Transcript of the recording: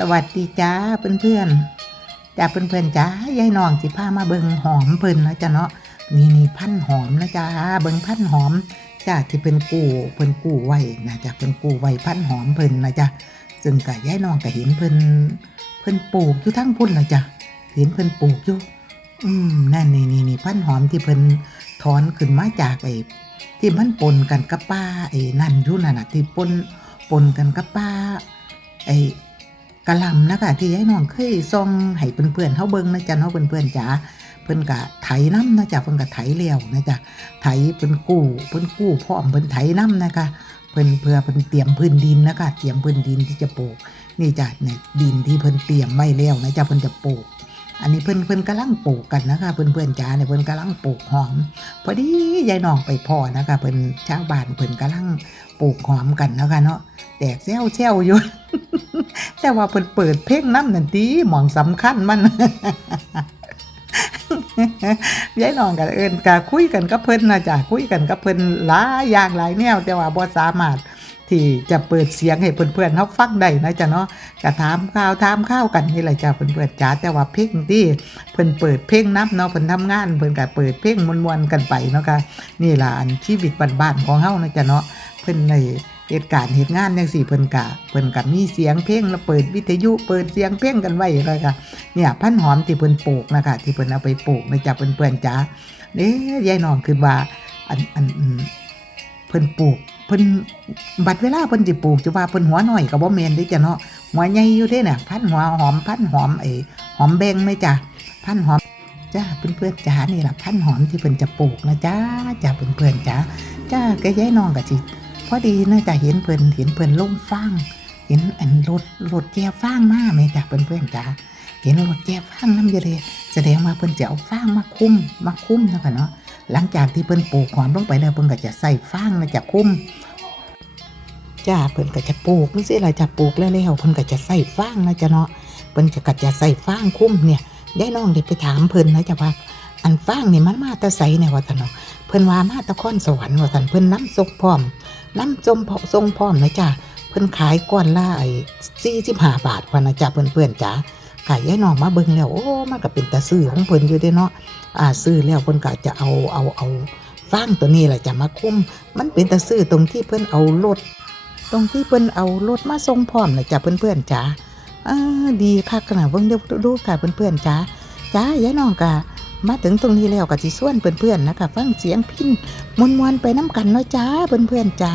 สวัสดีจ้าเพื่อนๆจ้าเพื่อนๆจ้ายายน้องสิพามาเบิ่งหอมเพิ่นนะจ้ะเนาะนี่พันหอมนะจ้าเบิ่งพันหอมจ้าที่เพิ่นกู้ไว้นะจ้ะเพิ่นกู้ไว้พันหอมเพิ่นนะจ้ะซึ่งก็ยายน้องก็เห็นเพิ่นปลูกอยู่ทั้งพุ่นนะจ้ะเห็นเพิ่นปลูกอยู่นั่นนี่พันหอมที่เพิ่นถอนขึ้นมาจากไอ้ที่มันปนกันกับป้าไอ้นั่นอยู่นั่นน่ะที่ปนกันกับป้าไอ้กะหล่ำนะคะที่ยายน้องเคยส่งให้เพื่อนๆเฮาเบิ่งนะจ๊ะเนาะเพื่อนๆจ๋าเพิ่นก็ไถนำนะจ๊ะเพิ่นก็ไถแล้วนะจ๊ะไถเพิ่นกู้พร้อมเพิ่นไถนำนะคะเพิ่นเพื่อเพิ่นเตรียมพื้นดินนะคะเตรียมพื้นดินที่จะปลูกนี่จ้ะเนี่ยดินที่เพิ่นเตรียมไว้แล้วนะจ๊ะเพิ่นจะปลูกอันนี้เพิ่นกำลังปลูกกันนะคะเพื่อนๆจ๋าเนี่ยเพิ่นกำลังปลูกหอมพอดียายน้องไปพ้อนะคะเพิ่นชาวบ้านเพิ่นกำลังปลูกหอมกันนะคะเนาะแตกแซวอยู่ แต่ว่าเพิ่นเปิดเพลงนำนั่นติหม้องสำคัญมัน ยายน้องก็เอิ้นก็คุยกันกับเพิ่นนะจ้ะคุยกันกับเพิ่นหลายอย่างหลายแนวแต่ว่าบ่สามารถที่จะเปิดเสียงให้เพื่อนๆเฮาฟังได้นะจ้ะเนาะก็ถามข่าวกันนี่แหละจ้ะเพื่อนๆจ๋าแต่ว่าเพลงที่เพิ่นเปิดเพลงนำเนาะเพิ่นทำงานเพิ่นก็เปิดเพลงม่วนๆกันไปเนาะค่ะนี่ล่ะอันชีวิตบ้านๆของเฮานะจ้ะเนาะเพิ่นได้เหตุการณ์เหตุงานจังซี่เพิ่นก็มีเสียงเพลงแล้วเปิดวิทยุเปิดเสียงเพลงกันไว้เลยค่ะเนี่ยพันหอมที่เพิ่นปลูกนะคะที่เพิ่นเอาไปปลูกนะจ๊ะเพื่อนๆจ๋าเด้ยายน้องคิดว่าอันเพิ่นปลูกเพิ่นบัดเวลาเพิ่นสิปลูกจะว่าเพิ่นหัวน้อยก็บ่แม่นเด้จ้ะเนาะหัวใหญ่อยู่เด้น่ะพันหัวหอมพันหอมหอมแบงไหมจ้ะพันหอมจ้าเพื่อนๆจ๋านี่ล่ะพันหอมที่เพิ่นจะปลูกนะจ้าเพื่อนๆจ๋าจ้าก็ยายน้องก็สิพอดีนะจ้ะเห็นเพิ่นลงฟางเห็นอันรถแก่ฟางมาแม่จ้ะเพื่อนๆจ๋าเห็นรถแก่ฟางนำอยู่เด้แสดงว่าเพิ่นจะเอาฟางมาคุ้มนะคะเนาะหลังจากที่เพิ่นปลูกหอมลงไปแล้วเพิ่นก็จะใส่ฟางนะจะคุ้มจ้าเพิ่นก็จะปลูกจังซี่ล่ะจะปลูกแล้วเพิ่นก็จะใส่ฟางนะจ้ะเนาะเพิ่นก็จะใส่ฟางคุ้มเนี่ยยายน้องได้ไปถามเพิ่นนะจ้ะว่าอันฟางนี่มันมาแต่ไสเนี่ยว่าซั่นเนาะเพิ่นว่ามาแต่นครสวรรค์ว่าซั่นเพิ่นนำส่งพร้อมนะจ้ะเพิ่นขายก้อนละ45 บาทว่านะจ้ะเพื่อนๆจ๋าขายยายน้องมาเบิ่งแล้วโอ้มันก็เป็นตาซื้อของเพิ่นอยู่เด้เนาะซื้อแล้วเพิ่นก็จะเอาฟางตัวนี้แหละจะมาคุ้มมันเป็นตาซื้อตรงที่เพิ่นเอารถมาส่งพร้อมน่ะจ้ะเพื่อนๆจ๋าดีคักขนาดเบิ่งดูค่ะเพื่อนๆจ๋ายายน้องก็มาถึงตรงนี้แล้วก็สิชวนเพื่อนๆนะคะฟังเสียงพิณม่วนๆไปนำกันเนาะจ้าเพื่อนๆจ๋า